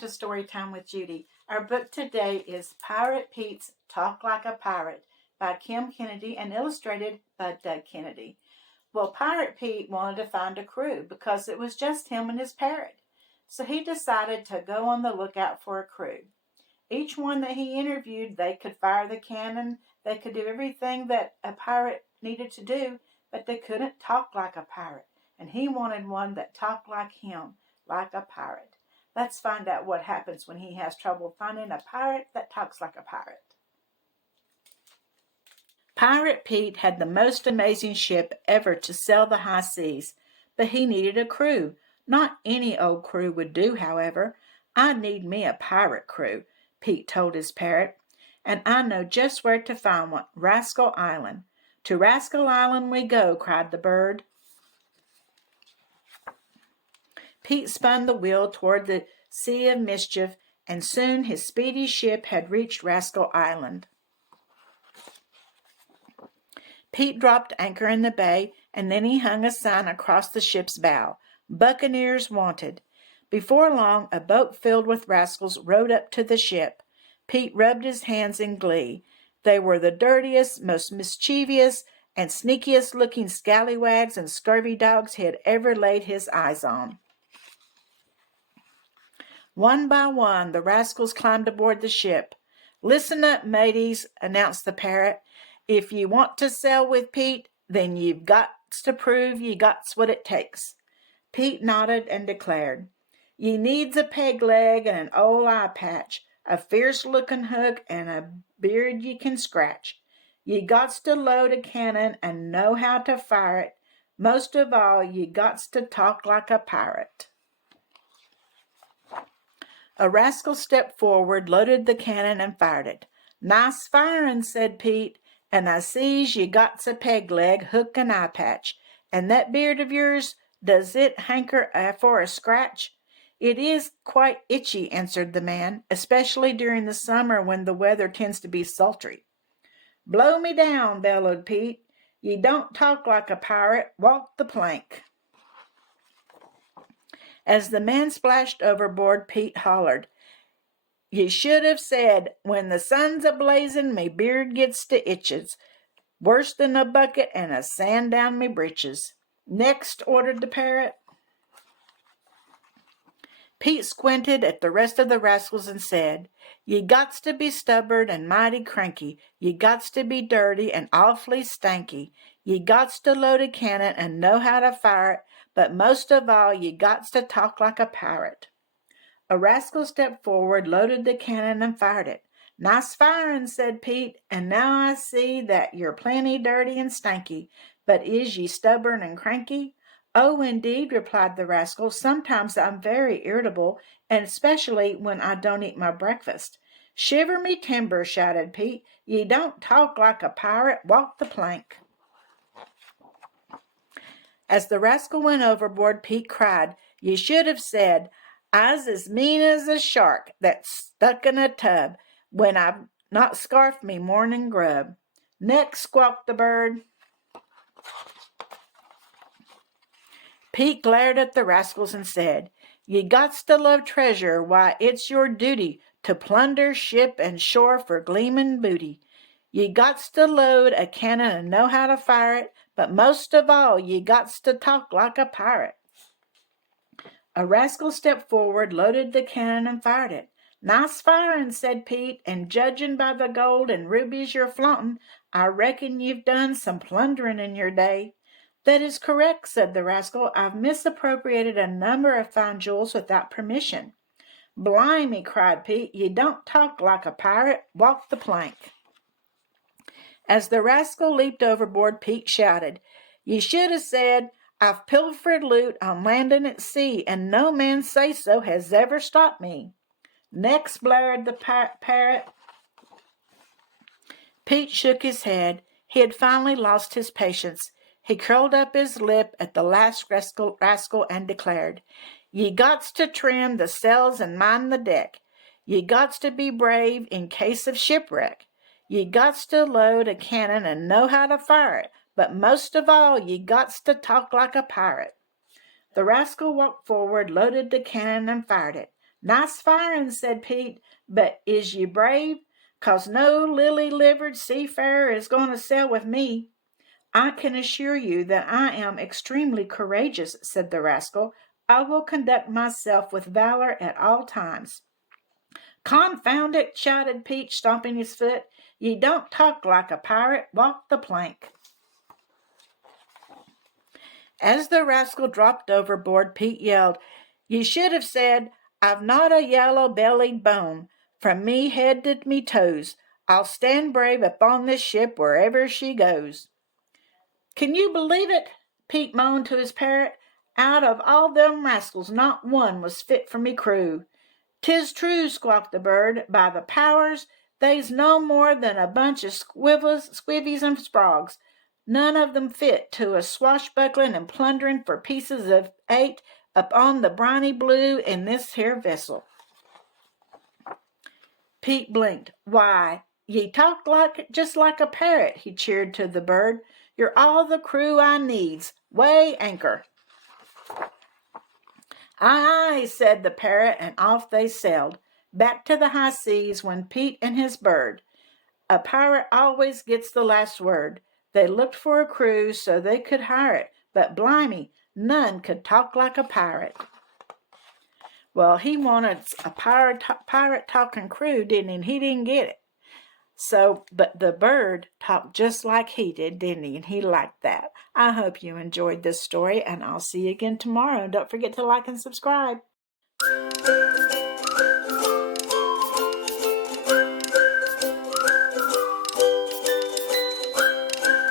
to Storytime with Judy. Our book today is Pirate Pete's Talk Like a Pirate by Kim Kennedy and illustrated by Doug Kennedy. Well, Pirate Pete wanted to find a crew because it was just him and his parrot. So he decided to go on the lookout for a crew. Each one that he interviewed, they could fire the cannon, they could do everything that a pirate needed to do, but they couldn't talk like a pirate. And he wanted one that talked like him, like a pirate. Let's find out what happens when he has trouble finding a pirate that talks like a pirate. Pirate Pete had the most amazing ship ever to sail the high seas, but he needed a crew. Not any old crew would do, however. I need me a pirate crew, Pete told his parrot, and I know just where to find one, Rascal Island. To Rascal Island we go, cried the bird. Pete spun the wheel toward the Sea of Mischief, and soon his speedy ship had reached Rascal Island. Pete dropped anchor in the bay, and then he hung a sign across the ship's bow, "Buccaneers Wanted." Before long, a boat filled with rascals rowed up to the ship. Pete rubbed his hands in glee. They were the dirtiest, most mischievous, and sneakiest-looking scallywags and scurvy dogs he had ever laid his eyes on. One by one, the rascals climbed aboard the ship. "Listen up, mateys," announced the parrot. "If you want to sail with Pete, then you've got to prove you got's what it takes." Pete nodded and declared, "You needs a peg leg and an old eye patch, a fierce-looking hook, and a beard you can scratch. You gots to load a cannon and know how to fire it. Most of all, you gots to talk like a pirate." A rascal stepped forward, loaded the cannon, and fired it. "Nice firin'," said Pete, "and I sees you gots a peg leg, hook, and eye patch. And that beard of yours, does it hanker for a scratch?" "It is quite itchy," answered the man, "especially during the summer when the weather tends to be sultry." "Blow me down," bellowed Pete. "You don't talk like a pirate. Walk the plank." As the man splashed overboard, Pete hollered, "You should have said, when the sun's a-blazing, me beard gets to itches. Worse than a bucket and a sand down me breeches." "Next," ordered the parrot. Pete squinted at the rest of the rascals and said, "You gots to be stubborn and mighty cranky. You gots to be dirty and awfully stanky. You gots to load a cannon and know how to fire it, but most of all, you gots to talk like a pirate." A rascal stepped forward, loaded the cannon, and fired it. "Nice firin'," said Pete, "and now I see that you're plenty dirty and stanky. But is ye stubborn and cranky?" "Oh, indeed," replied the rascal. "Sometimes I'm very irritable, and especially when I don't eat my breakfast." "Shiver me timbers," shouted Pete. "Ye don't talk like a pirate. Walk the plank." As the rascal went overboard, Pete cried, "You should have said, I's as mean as a shark that's stuck in a tub when I've not scarfed me morning grub." "Next," squawked the bird. Pete glared at the rascals and said, "You gots to love treasure. Why, it's your duty to plunder ship and shore for gleamin' booty. You gots to load a cannon and know how to fire it, but most of all, you gots to talk like a pirate." A rascal stepped forward, loaded the cannon, and fired it. "Nice firin'," said Pete, "and judgin' by the gold and rubies you're flauntin', I reckon you've done some plunderin' in your day." "That is correct," said the rascal. "I've misappropriated a number of fine jewels without permission." "Blimey," cried Pete, "you don't talk like a pirate. Walk the plank." As the rascal leaped overboard, Pete shouted, "You should have said, I've pilfered loot on land and at sea, and no man say-so has ever stopped me." "Next," blared the parrot. Pete shook his head. He had finally lost his patience. He curled up his lip at the last rascal and declared, "Ye gots to trim the sails and mind the deck. Ye gots to be brave in case of shipwreck. Ye gots to load a cannon and know how to fire it, but most of all, ye gots to talk like a pirate." The rascal walked forward, loaded the cannon, and fired it. Nice firing, said Pete, but is you brave? 'Cause no lily-livered seafarer is going to sail with me. I can assure you that I am extremely courageous, said the rascal. I will conduct myself with valor at all times. Confound it, shouted Pete, stomping his foot. Ye don't talk like a pirate, walk the plank. As the rascal dropped overboard, Pete yelled, Ye should have said, I've not a yellow-bellied bone, from me head to me toes. I'll stand brave upon this ship wherever she goes. Can you believe it? Pete moaned to his parrot. Out of all them rascals, not one was fit for me crew. 'Tis true, squawked the bird. By the powers, they's no more than a bunch of squivvies and sprogs. None of them fit to a swashbuckling and plundering for pieces of 8 upon the briny blue in this here vessel. Pete blinked. Why, ye talk just like a parrot, he cheered to the bird. You're all the crew I needs. Weigh anchor. Aye, said the parrot, and off they sailed, back to the high seas when Pete and his bird. A pirate always gets the last word. They looked for a crew so they could hire it, but blimey, none could talk like a pirate. Well, he wanted a pirate talking crew, didn't he? He didn't get it. So, but the bird talked just like he did, didn't he? And he liked that. I hope you enjoyed this story, and I'll see you again tomorrow. And don't forget to like and subscribe.